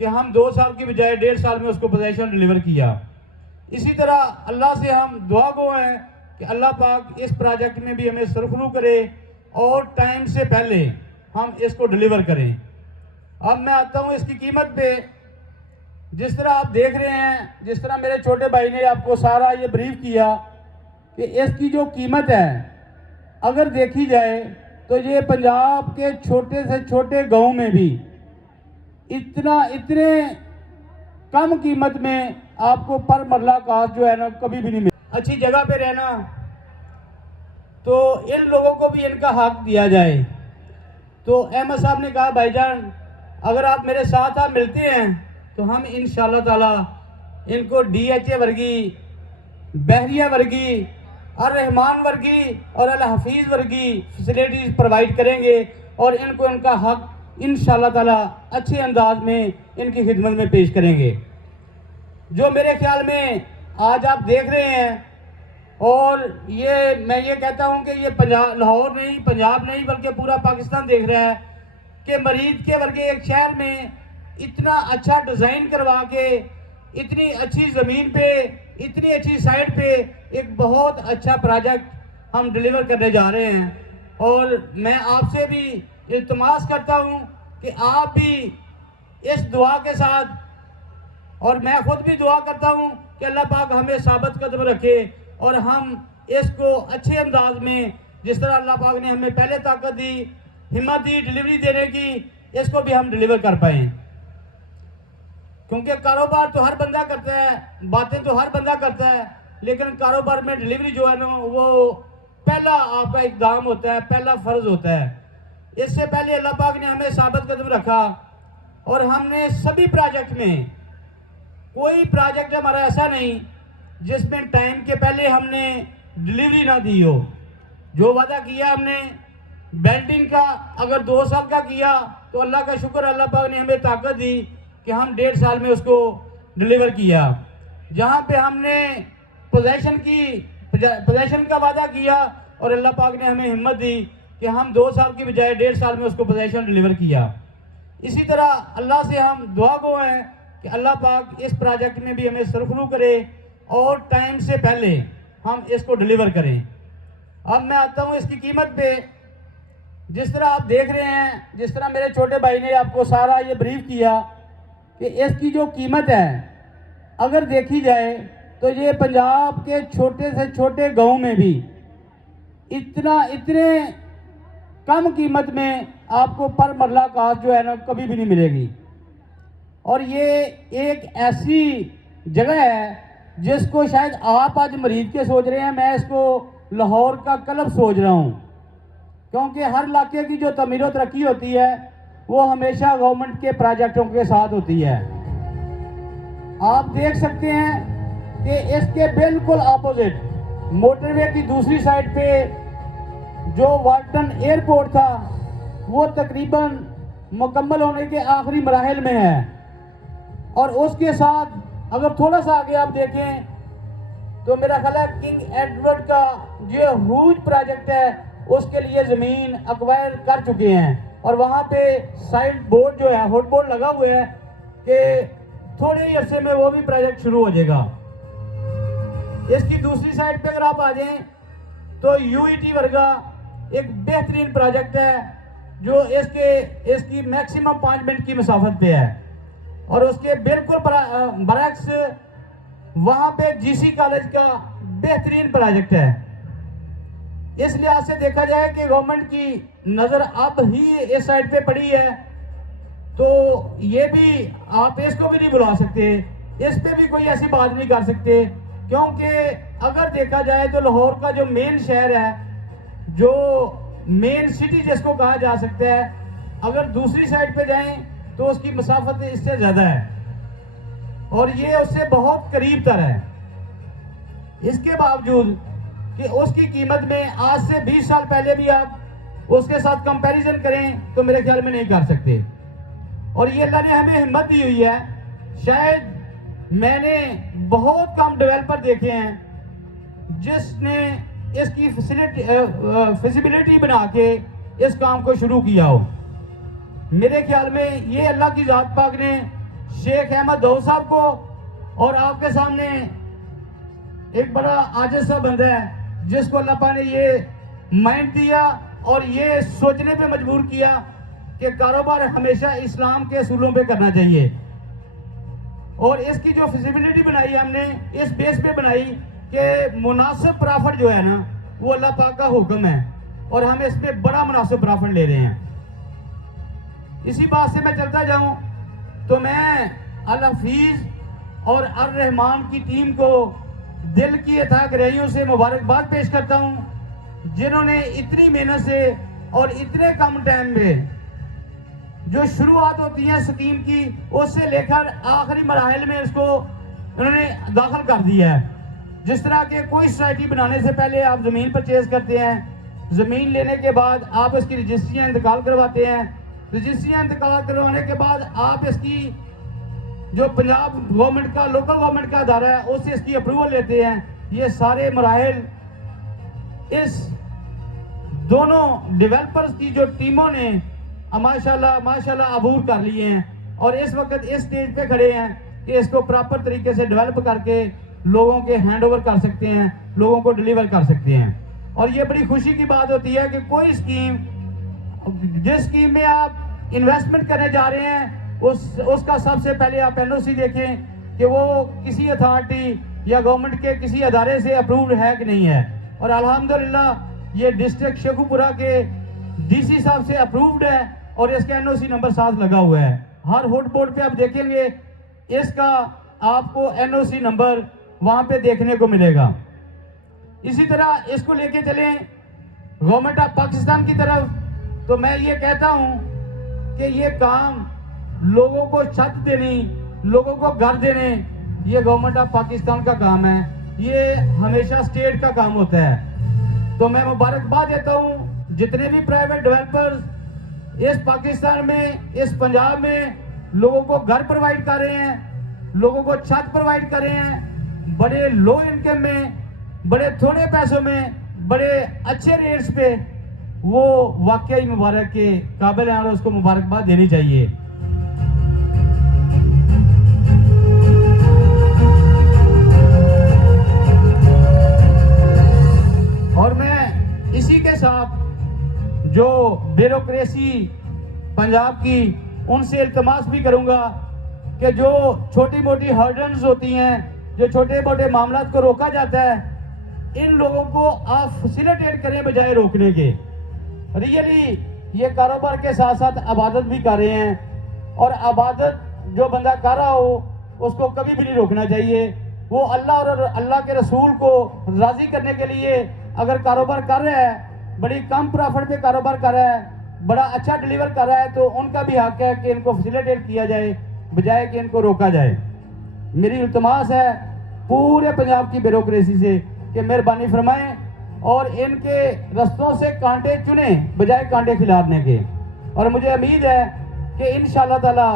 कि हम 2 साल की बजाय 1.5 साल में उसको पोजीशन डिलीवर किया। इसी तरह अल्लाह से हम दुआ गो हैं कि अल्लाह पाक इस प्रोजेक्ट में भी हमें सुरखरू करे और टाइम से पहले हम इसको डिलीवर करें। अब मैं आता हूँ इसकी कीमत पे। जिस तरह आप देख रहे हैं, जिस तरह मेरे छोटे भाई ने आपको सारा ये ब्रीफ किया कि इसकी जो कीमत है अगर देखी जाए तो ये पंजाब के छोटे से छोटे गांव में भी इतने कम कीमत में आपको पर मरला कास्ट जो है ना कभी भी नहीं मिले। अच्छी जगह पे रहना, तो इन लोगों को भी इनका हक दिया जाए। तो अहमद साहब ने कहा भाईजान अगर आप मेरे साथ आप मिलते हैं तो हम इंशाल्लाह ताला इनको DHA वर्गी, बहरिया वर्गी, और रहमान वर्गी और अल हफीज़ वर्गी फैसिलिटीज़ प्रोवाइड करेंगे और इनको इनका हक इंशाल्लाह ताला अच्छे अंदाज में इनकी खिदमत में पेश करेंगे। जो मेरे ख्याल में आज आप देख रहे हैं, और ये मैं ये कहता हूँ कि ये पंजाब, लाहौर नहीं, पंजाब नहीं, बल्कि पूरा पाकिस्तान देख रहा है कि मरीज के वर्गे एक शहर में इतना अच्छा डिज़ाइन करवा के, इतनी अच्छी ज़मीन पे, इतनी अच्छी साइट पे एक बहुत अच्छा प्रोजेक्ट हम डिलीवर करने जा रहे हैं। और मैं आपसे भी इल्तिमास करता हूँ कि आप भी इस दुआ के साथ, और मैं खुद भी दुआ करता हूँ कि अल्लाह पाक हमें साबित कदम रखे और हम इसको अच्छे अंदाज में, जिस तरह अल्लाह पाक ने हमें पहले ताकत दी, हिम्मत दी डिलीवरी देने की, इसको भी हम डिलीवर कर पाएँ। क्योंकि कारोबार तो हर बंदा करता है, बातें तो हर बंदा करता है, लेकिन कारोबार में डिलीवरी जो है ना वो पहला आपका इक़दाम होता है, पहला फ़र्ज़ होता है। इससे पहले अल्लाह पाक ने हमें साबित कदम रखा और हमने सभी प्रोजेक्ट में, कोई प्रोजेक्ट हमारा ऐसा नहीं जिसमें टाइम के पहले हमने डिलीवरी ना दी हो। जो वादा किया हमने बेल्डिंग का, अगर 2 साल का किया तो अल्लाह का शुक्र, अल्लाह पाक ने हमें ताकत दी कि हम 1.5 साल में उसको डिलीवर किया। जहाँ पे हमने पोजेशन का वादा किया और अल्लाह पाक ने हमें हिम्मत दी कि हम 2 साल की बजाय 1.5 साल में उसको पोजेशन डिलीवर किया। इसी तरह अल्लाह से हम दुआ गो हैं कि अल्लाह पाक इस प्रोजेक्ट में भी हमें सुरखरू करे और टाइम से पहले हम इसको डिलीवर करें। अब मैं आता हूँ इसकी कीमत पे। जिस तरह आप देख रहे हैं, जिस तरह मेरे छोटे भाई ने आपको सारा ये ब्रीफ किया कि इसकी जो कीमत है अगर देखी जाए तो ये पंजाब के छोटे से छोटे गांव में भी इतने कम कीमत में आपको पर मरला कास्ट जो है ना कभी भी नहीं मिलेगी। और ये एक ऐसी जगह है जिसको शायद आप आज मरीज के सोच रहे हैं, मैं इसको लाहौर का क्लब सोच रहा हूँ। क्योंकि हर इलाके की जो तमीर तरक्की होती है वो हमेशा गवर्नमेंट के प्रोजेक्टों के साथ होती है। आप देख सकते हैं कि इसके बिल्कुल अपोजिट मोटरवे की दूसरी साइड पे जो वाल्टन एयरपोर्ट था वो तकरीबन मुकम्मल होने के आखिरी मराहिल में है। और उसके साथ अगर थोड़ा सा आगे आप देखें तो मेरा ख्याल है किंग एडवर्ड का जो ह्यूज प्रोजेक्ट है उसके लिए ज़मीन एक्वायर कर चुके हैं। और वहाँ पे साइड बोर्ड जो है, हॉट बोर्ड लगा हुआ है कि थोड़े ही अरसे में वो भी प्रोजेक्ट शुरू हो जाएगा। इसकी दूसरी साइड पे अगर आप आ जाएं तो UET वर्गा एक बेहतरीन प्रोजेक्ट है जो इसकी मैक्सिमम 5 मिनट की मसाफत पे है। और उसके बिल्कुल बरक्स वहाँ पे GC कॉलेज का बेहतरीन प्रोजेक्ट है। इस लिहाज से देखा जाए कि गवर्नमेंट की नज़र अब ही इस साइड पे पड़ी है, तो ये भी आप इसको भी नहीं बुला सकते, इस पे भी कोई ऐसी बात नहीं कर सकते। क्योंकि अगर देखा जाए तो लाहौर का जो मेन शहर है, जो मेन सिटी जिसको कहा जा सकता है, अगर दूसरी साइड पे जाएं तो उसकी मसाफत इससे ज़्यादा है और ये उससे बहुत करीब तर है। इसके बावजूद कि उसकी कीमत में आज से 20 साल पहले भी आप उसके साथ कंपैरिजन करें तो मेरे ख्याल में नहीं कर सकते। और ये अल्लाह ने हमें हिम्मत दी हुई है। शायद मैंने बहुत कम डेवलपर देखे हैं जिसने इसकी फिजिबिलिटी बना के इस काम को शुरू किया हो। मेरे ख्याल में ये अल्लाह की ज़ात पाक ने शेख अहमद दौद साहब को, और आपके सामने एक बड़ा आजिज़ सा बंदा है जिसको अल्लाह पाक ने ये माइंड दिया और ये सोचने पे मजबूर किया कि कारोबार हमेशा इस्लाम के असूलों पे करना चाहिए। और इसकी जो फिजिबिलिटी बनाई हमने इस बेस पे बनाई कि मुनासिब प्रॉफिट जो है ना वो अल्लाह पाक का हुक्म है और हम इसमें बड़ा मुनासिब प्रॉफिट ले रहे हैं। इसी बात से मैं चलता जाऊं तो मैं अल हफीज और अर रहमान की टीम को दिल की अथाह गहराइयों से मुबारकबाद पेश करता हूं, जिन्होंने इतनी मेहनत से और इतने कम टाइम में जो शुरुआत होती है स्कीम की उससे लेकर आखिरी मराहल में इसको उन्होंने दाखिल कर दिया है। जिस तरह के कोई सोसाइटी बनाने से पहले आप ज़मीन परचेज करते हैं, ज़मीन लेने के बाद आप इसकी रजिस्ट्रियाँ इंतकाल करवाते हैं, रजिस्ट्रियाँ इंतकाल करवाने के बाद आप इसकी जो पंजाब गवर्नमेंट का लोकल गवर्नमेंट का अदारा है उससे इसकी अप्रूवल लेते हैं। ये सारे मराहल इस दोनों डेवलपर्स की जो टीमों ने माशाल्लाह अबूर कर लिए हैं और इस वक्त इस स्टेज पे खड़े हैं कि इसको प्रॉपर तरीके से डेवलप करके लोगों के हैंड ओवर कर सकते हैं, लोगों को डिलीवर कर सकते हैं। और ये बड़ी खुशी की बात होती है कि कोई स्कीम, जिस स्कीम में आप इन्वेस्टमेंट करने जा रहे हैं उसका सबसे पहले आप एनओसी देखें कि वो किसी अथॉरिटी या गवर्नमेंट के किसी अदारे से अप्रूव्ड है कि नहीं है। और अल्हम्दुलिल्लाह ये डिस्ट्रिक्ट शेखुपुरा के डीसी साहब से अप्रूव्ड है और इसका एनओसी नंबर 7 लगा हुआ है। हर हुड बोर्ड पे आप देखेंगे इसका आपको एनओसी नंबर वहां पे देखने को मिलेगा। इसी तरह इसको लेके चलें गवर्नमेंट ऑफ पाकिस्तान की तरफ, तो मैं ये कहता हूं कि ये काम लोगों को छत देनी, लोगों को घर देने, ये गवर्नमेंट ऑफ पाकिस्तान का काम है, ये हमेशा स्टेट का काम होता है। तो मैं मुबारकबाद देता हूँ जितने भी प्राइवेट डेवलपर्स इस पाकिस्तान में, इस पंजाब में लोगों को घर प्रोवाइड कर रहे हैं, लोगों को छत प्रोवाइड कर रहे हैं, बड़े लो इनकम में, बड़े थोड़े पैसों में, बड़े अच्छे रेट्स पे, वो वाकई मुबारक के काबिल हैं और उसको मुबारकबाद देनी चाहिए। और मैं इसी के साथ जो ब्यूरोक्रेसी पंजाब की उनसे इल्तमास भी करूंगा कि जो छोटी मोटी हर्डल्स होती हैं, जो छोटे मोटे मामलात को रोका जाता है, इन लोगों को आप फैसिलिटेट करें बजाय रोकने के। रियली ये कारोबार के साथ साथ इबादत भी कर रहे हैं और इबादत जो बंदा कर रहा हो उसको कभी भी नहीं रोकना चाहिए। वो अल्लाह और अल्लाह के रसूल को राज़ी करने के लिए अगर कारोबार कर रहा है, बड़ी कम प्रॉफिट पे कारोबार कर रहा है, बड़ा अच्छा डिलीवर कर रहा है, तो उनका भी हक है कि इनको फैसिलिटेट किया जाए बजाय कि इनको रोका जाए। मेरी इल्तमास है पूरे पंजाब की ब्यूरोक्रेसी से कि मेहरबानी फरमाएं और इनके रस्तों से कांटे चुने बजाय कांटे खिलाने के। और मुझे उम्मीद है कि इंशाअल्लाह ताला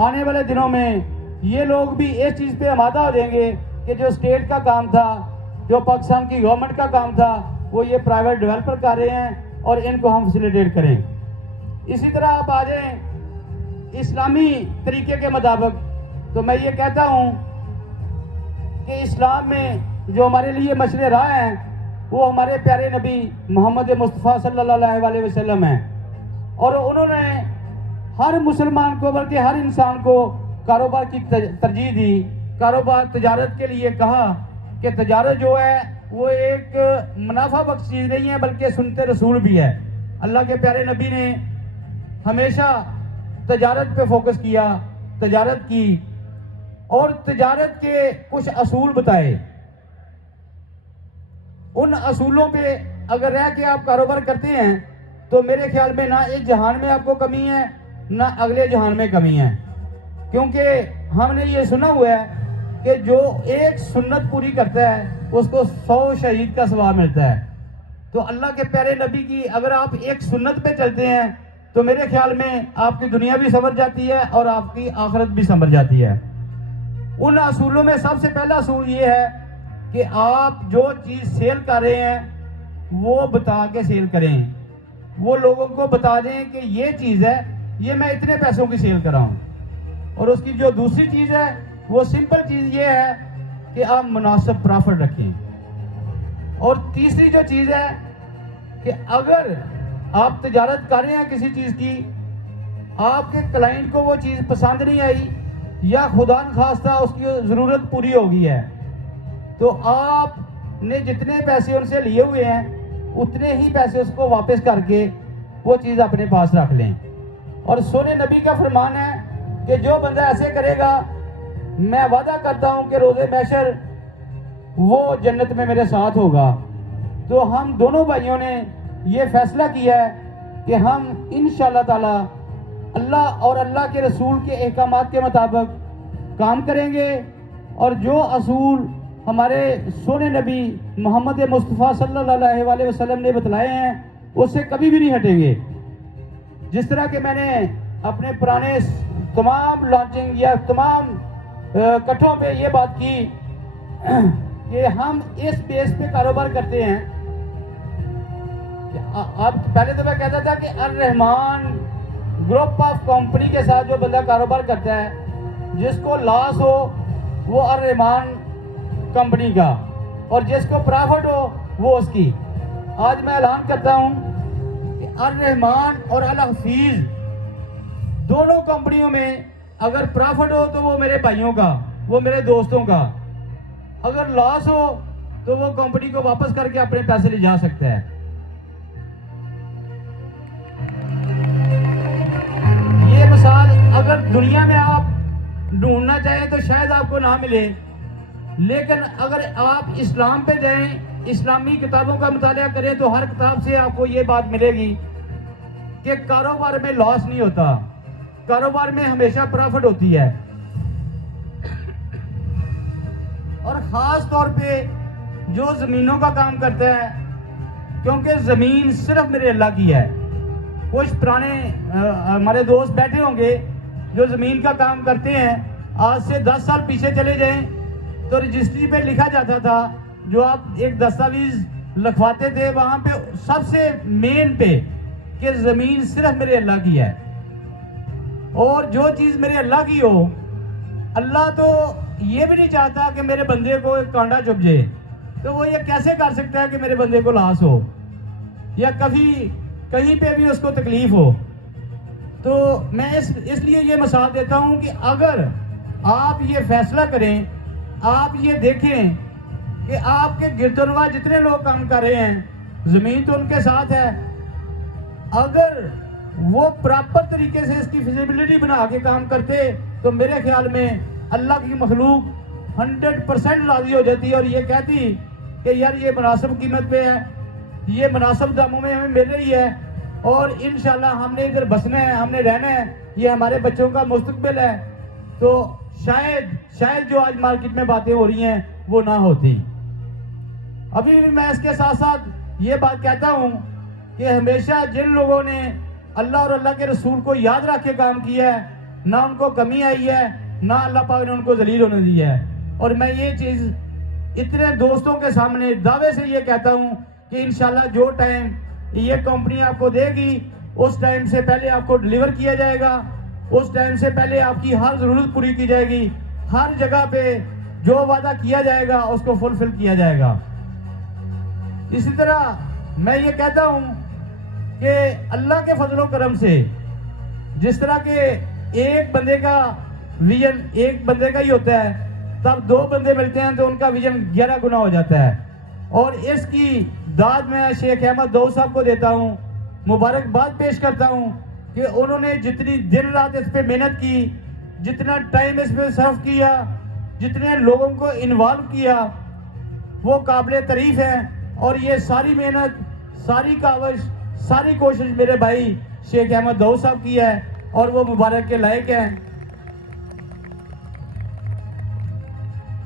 आने वाले दिनों में ये लोग भी इस चीज़ पे आमादा हो जाएंगे कि जो स्टेट का काम था, जो पाकिस्तान की गवर्नमेंट का काम था, वो ये प्राइवेट डेवलपर कर रहे हैं और इनको हम फैसिलिटेट करें। इसी तरह आप आ जाएं इस्लामी तरीके के मुताबिक, तो मैं ये कहता हूँ कि इस्लाम में जो हमारे लिए मशरे राह हैं वो हमारे प्यारे नबी मोहम्मद मुस्तफ़ा सल्लल्लाहु अलैहि वसल्लम हैं। और उन्होंने हर मुसलमान को, बल्कि हर इंसान को कारोबार की तरजीह दी, कारोबार तजारत के लिए कहा कि तजारत जो है वो एक मुनाफा बख्श चीज़ नहीं है बल्कि सुन्नत रसूल भी है। अल्लाह के प्यारे नबी ने हमेशा तजारत पे फोकस किया, तजारत की और तजारत के कुछ असूल बताए। उन असूलों पे अगर रह के आप कारोबार करते हैं तो मेरे ख्याल में ना इस जहान में आपको कमी है ना अगले जहान में कमी है, क्योंकि हमने ये सुना हुआ है कि जो एक सुन्नत पूरी करता है उसको 100 शहीद का सवाब मिलता है। तो अल्लाह के प्यारे नबी की अगर आप एक सुन्नत पे चलते हैं तो मेरे ख्याल में आपकी दुनिया भी संवर जाती है और आपकी आखिरत भी संवर जाती है। उन असूलों में सबसे पहला असूल ये है कि आप जो चीज़ सेल कर रहे हैं वो बता के सेल करें, वो लोगों को बता दें कि ये चीज़ है, ये मैं इतने पैसों की सेल कर रहा हूँ। और उसकी जो दूसरी चीज़ है वो सिंपल चीज़ ये है कि आप मुनासिब प्रॉफिट रखें। और तीसरी जो चीज़ है कि अगर आप तजारत कर रहे हैं किसी चीज़ की, आपके क्लाइंट को वो चीज़ पसंद नहीं आई या खुदा न खास्ता उसकी ज़रूरत पूरी हो गई है, तो आपने जितने पैसे उनसे लिए हुए हैं उतने ही पैसे उसको वापस करके वो चीज़ अपने पास रख लें। और सोने नबी का फरमान है कि जो बंदा ऐसे करेगा, मैं वादा करता हूँ कि रोज़े महशर वो जन्नत में मेरे साथ होगा। तो हम दोनों भाइयों ने ये फैसला किया है कि हम इंशाअल्लाह ताला अल्लाह और अल्लाह के रसूल के अहकामात के मुताबिक काम करेंगे और जो असूल हमारे सोने नबी मोहम्मद मुस्तफ़ा सल्लल्लाहु अलैहि वसल्लम ने बतलाए हैं उससे कभी भी नहीं हटेंगे। जिस तरह के मैंने अपने पुराने तमाम लॉन्चिंग या तमाम कट्ठों पे ये बात की कि हम इस बेस पे कारोबार करते हैं। अब पहले तो मैं कहता था कि अर रहमान ग्रुप ऑफ कंपनी के साथ जो बंदा कारोबार करता है, जिसको लॉस हो वो अर रहमान कंपनी का और जिसको प्रॉफिट हो वो उसकी। आज मैं ऐलान करता हूं कि अर रहमान और अल हफीज दोनों कंपनियों में अगर प्रॉफिट हो तो वो मेरे भाइयों का, वो मेरे दोस्तों का, अगर लॉस हो तो वो कंपनी को वापस करके अपने पैसे ले जा सकता है। ये मिसाल अगर दुनिया में आप ढूंढना चाहें तो शायद आपको ना मिले, लेकिन अगर आप इस्लाम पे जाएं, इस्लामी किताबों का मुताला करें तो हर किताब से आपको ये बात मिलेगी कि कारोबार में लॉस नहीं होता, कारोबार में हमेशा प्रॉफिट होती है। और ख़ास तौर पे जो ज़मीनों का काम करता है, क्योंकि ज़मीन सिर्फ मेरे अल्लाह की है। कुछ पुराने हमारे दोस्त बैठे होंगे जो ज़मीन का काम करते हैं, आज से 10 साल पीछे चले जाएं तो रजिस्ट्री पे लिखा जाता था, जो आप एक दस्तावेज़ लिखवाते थे वहाँ पे सबसे मेन पे कि ज़मीन सिर्फ मेरे अल्लाह की है। और जो चीज़ मेरे अल्लाह की हो, अल्लाह तो ये भी नहीं चाहता कि मेरे बंदे को एक कांटा चुभ जाए, तो वो ये कैसे कर सकता है कि मेरे बंदे को लॉस हो या कभी कहीं पे भी उसको तकलीफ हो। तो मैं इसलिए ये मिसाल देता हूँ कि अगर आप ये फैसला करें, आप ये देखें कि आपके गिरदनवा जितने लोग काम कर रहे हैं, ज़मीन तो उनके साथ है, अगर वो प्रॉपर तरीके से इसकी फिजिबिलिटी बना के काम करते तो मेरे ख्याल में अल्लाह की मखलूक 100% राज़ी हो जाती और ये कहती कि यार ये मुनासिब कीमत पे है, ये मुनासिब दामों में हमें मिल रही है और इंशाल्लाह हमने इधर बसना है, हमने रहना है, ये हमारे बच्चों का मुस्तकबिल है। तो शायद जो आज मार्केट में बातें हो रही हैं वो ना होती। अभी भी मैं इसके साथ साथ ये बात कहता हूँ कि हमेशा जिन लोगों ने अल्लाह और अल्लाह के रसूल को याद रख के काम किया है, ना उनको कमी आई है, ना अल्लाह पाक ने उनको जलील होने दिया है। और मैं ये चीज़ इतने दोस्तों के सामने दावे से ये कहता हूँ कि इंशाल्लाह जो टाइम ये कंपनी आपको देगी उस टाइम से पहले आपको डिलीवर किया जाएगा, उस टाइम से पहले आपकी हर ज़रूरत पूरी की जाएगी, हर जगह पे जो वादा किया जाएगा उसको फुलफिल किया जाएगा। इसी तरह मैं ये कहता हूँ कि अल्लाह के फजलो करम से जिस तरह के एक बंदे का विजन एक बंदे का ही होता है, तब दो बंदे मिलते हैं तो उनका विजन 11 गुना हो जाता है। और इसकी दाद मैं शेख अहमद दौद साहब को देता हूँ, मुबारकबाद पेश करता हूँ कि उन्होंने जितनी दिन रात इस पर मेहनत की, जितना टाइम इस पर सर्व किया, जितने लोगों को इन्वॉल्व किया, वो काबिल तारीफ़ है। और ये सारी मेहनत, सारी काविश, सारी कोशिश मेरे भाई शेख अहमद दौद साहब की है और वो मुबारक के लायक हैं।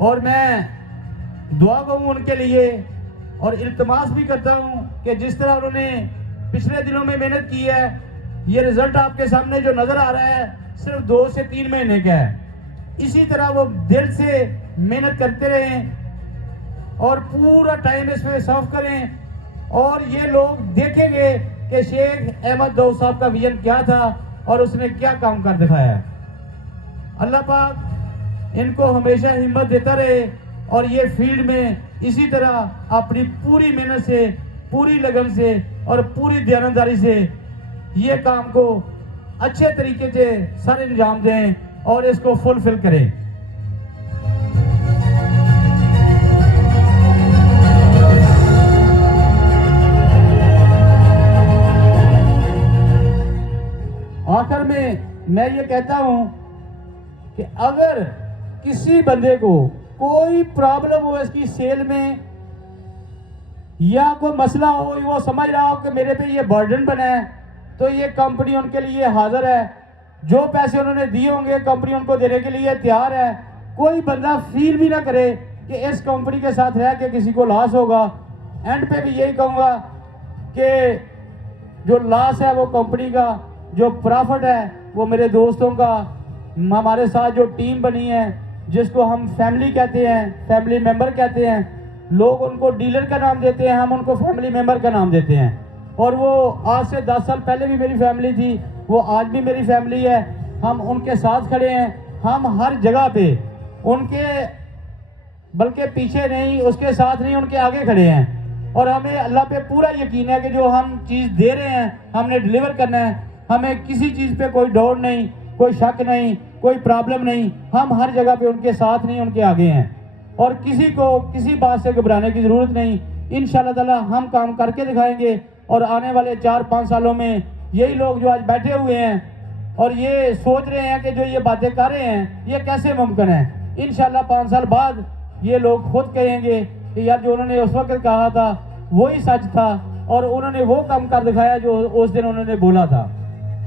और मैं दुआ करूँ उनके लिए और इल्तमास भी करता हूँ कि जिस तरह उन्होंने पिछले दिनों में मेहनत की है, ये रिजल्ट आपके सामने जो नज़र आ रहा है सिर्फ 2 से 3 महीने का है। इसी तरह वो दिल से मेहनत करते रहें और पूरा टाइम इसमें सर्व करें और ये लोग देखेंगे कि शेख अहमद दौद साहब का विजन क्या था और उसने क्या काम कर दिखाया है। अल्लाह पाक इनको हमेशा हिम्मत देता रहे और ये फील्ड में इसी तरह अपनी पूरी मेहनत से, पूरी लगन से और पूरी दयानतदारी से ये काम को अच्छे तरीके से सर अंजाम दें और इसको फुलफिल करें। आखिर में मैं ये कहता हूं कि अगर किसी बंदे को कोई प्रॉब्लम हो इसकी सेल में या कोई मसला हो, वो समझ रहा हो कि मेरे पे ये बर्डन बना है, तो ये कंपनी उनके लिए हाजिर है। जो पैसे उन्होंने दिए होंगे कंपनी उनको देने के लिए तैयार है। कोई बंदा फील भी ना करे कि इस कंपनी के साथ रह के किसी को लॉस होगा। एंड पे भी यही कहूँगा कि जो लॉस है वो कंपनी का, जो प्रॉफिट है वो मेरे दोस्तों का। हमारे साथ जो टीम बनी है जिसको हम फैमिली कहते हैं, फैमिली मेंबर कहते हैं, लोग उनको डीलर का नाम देते हैं, हम उनको फैमिली मेंबर का नाम देते हैं। और वो आज से 10 साल पहले भी मेरी फैमिली थी, वो आज भी मेरी फैमिली है। हम उनके साथ खड़े हैं, हम हर जगह पे उनके बल्कि पीछे नहीं, उसके साथ नहीं, उनके आगे खड़े हैं। और हमें अल्लाह पे पूरा यकीन है कि जो हम चीज़ दे रहे हैं हमने डिलीवर करना है। हमें किसी चीज़ पे कोई डाउट नहीं, कोई शक नहीं, कोई प्रॉब्लम नहीं। हम हर जगह पे उनके साथ नहीं, उनके आगे हैं। और किसी को किसी बात से घबराने की ज़रूरत नहीं। इंशाअल्लाह ताला हम काम करके दिखाएंगे और आने वाले 4-5 सालों में यही लोग जो आज बैठे हुए हैं और ये सोच रहे हैं कि जो ये बातें कर रहे हैं ये कैसे मुमकिन है, इंशाअल्लाह 5 साल बाद ये लोग खुद कहेंगे कि यार जो उन्होंने उस वक्त कहा था वही सच था और उन्होंने वो काम कर दिखाया जो उस दिन उन्होंने बोला था।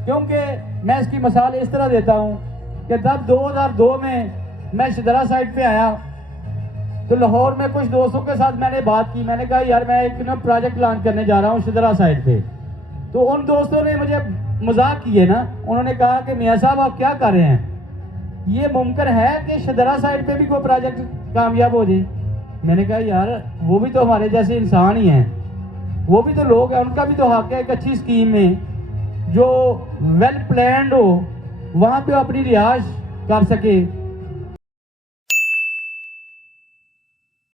क्योंकि मैं इसकी मिसाल इस तरह देता हूँ कि तब 2002 में मैं शदरा साइड पे आया तो लाहौर में कुछ दोस्तों के साथ मैंने बात की। मैंने कहा यार मैं एक प्रोजेक्ट लॉन्च करने जा रहा हूँ शदरा साइड पे। तो उन दोस्तों ने मुझे मजाक किए ना, उन्होंने कहा कि मियाँ साहब आप क्या कर रहे हैं, ये मुमकिन है कि शदरा साइड पे भी कोई प्रोजेक्ट कामयाब हो जाए। मैंने कहा यार वो भी तो हमारे जैसे इंसान ही हैं, वो भी तो लोग हैं, उनका भी तो हक है एक अच्छी स्कीम में जो वेल प्लान्ड हो, वहाँ पे अपनी रिहाइश कर सके।